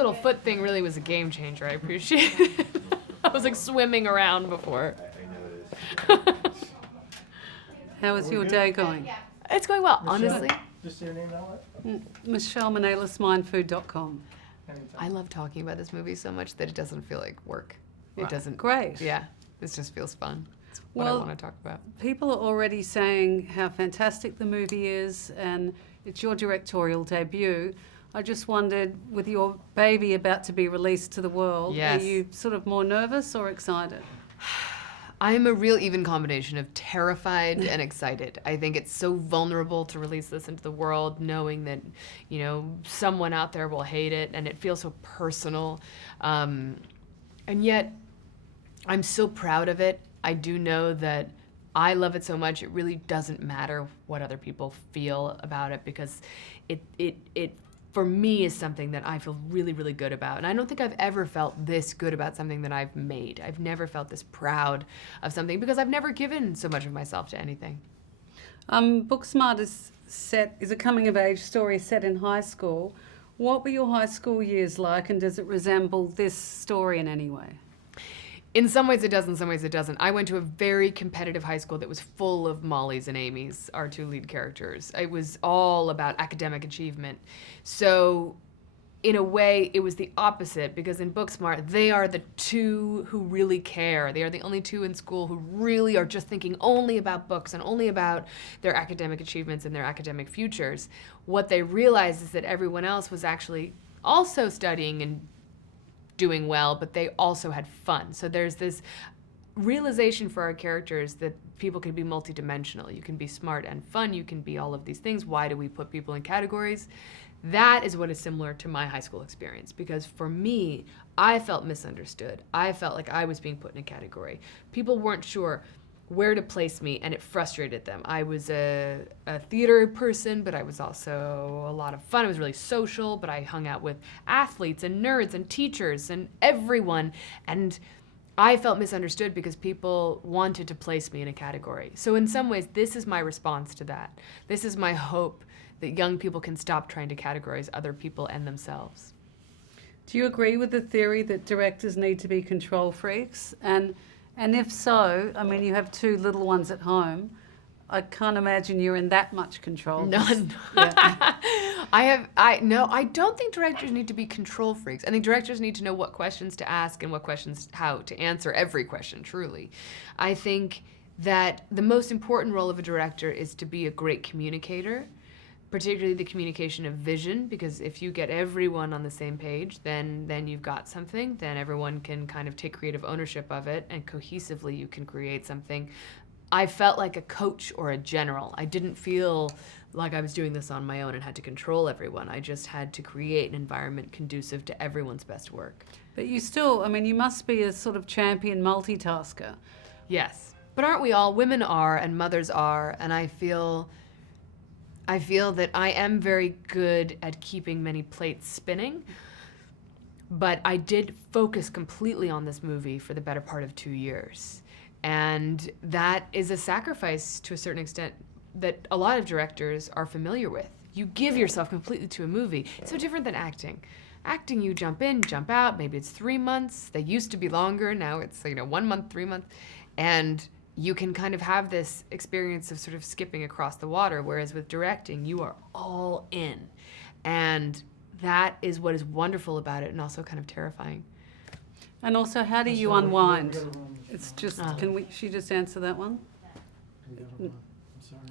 little foot thing really was a game changer. I appreciate it. I was like swimming around before. I noticed. How is your day going? It's going well, honestly. Just your name out? Michelle Manelis, MiNDFOOD.com. I love talking about this movie so much that it doesn't feel like work. It Right. doesn't. Great. Yeah, this just feels fun. It's what I Well, want to talk about. People are already saying how fantastic the movie is, and it's your directorial debut. I just wondered, with your baby about to be released to the world, Yes. are you sort of more nervous or excited? I am a real even combination of terrified and excited. I think it's so vulnerable to release this into the world, knowing that, someone out there will hate it, and it feels so personal. And yet, I'm so proud of it. I do know that I love it so much, it really doesn't matter what other people feel about it, because it for me is something that I feel really, really good about. And I don't think I've ever felt this good about something that I've made. I've never felt this proud of something because I've never given so much of myself to anything. Booksmart is a coming-of-age story set in high school. What were your high school years like, and does it resemble this story in any way? In some ways it does, in some ways it doesn't. I went to a very competitive high school that was full of Molly's and Amy's, our two lead characters. It was all about academic achievement. So in a way, it was the opposite, because in Booksmart, they are the two who really care. They are the only two in school who really are just thinking only about books and only about their academic achievements and their academic futures. What they realized is that everyone else was actually also studying and doing well, but they also had fun. So there's this realization for our characters that people can be multidimensional. You can be smart and fun. You can be all of these things. Why do we put people in categories? That is what is similar to my high school experience, because for me, I felt misunderstood. I felt like I was being put in a category. People weren't sure where to place me, and it frustrated them. I was a theater person, but I was also a lot of fun. I was really social, but I hung out with athletes and nerds and teachers and everyone, and I felt misunderstood because people wanted to place me in a category. So in some ways, this is my response to that. This is my hope that young people can stop trying to categorize other people and themselves. Do you agree with the theory that directors need to be control freaks? And if so, I mean, you have two little ones at home. I can't imagine you're in that much control. None. Yeah. I don't think directors need to be control freaks. I think directors need to know what questions to ask and how to answer every question, truly. I think that the most important role of a director is to be a great communicator, particularly the communication of vision, because if you get everyone on the same page, then you've got something. Then everyone can kind of take creative ownership of it, and cohesively you can create something. I felt like a coach or a general. I didn't feel like I was doing this on my own and had to control everyone. I just had to create an environment conducive to everyone's best work. But you still, I mean, you must be a sort of champion multitasker. Yes, but aren't we all? Women are, and mothers are, and I feel that I am very good at keeping many plates spinning, but I did focus completely on this movie for the better part of 2 years. And that is a sacrifice to a certain extent that a lot of directors are familiar with. You give yourself completely to a movie. It's so different than acting. Acting, you jump in, jump out, maybe it's 3 months. They used to be longer, now it's 1 month, 3 months. And you can kind of have this experience of sort of skipping across the water, whereas with directing, you are all in. And that is what is wonderful about it, and also kind of terrifying. And also, how do you unwind? It's just, she just answer that one? I'm sorry.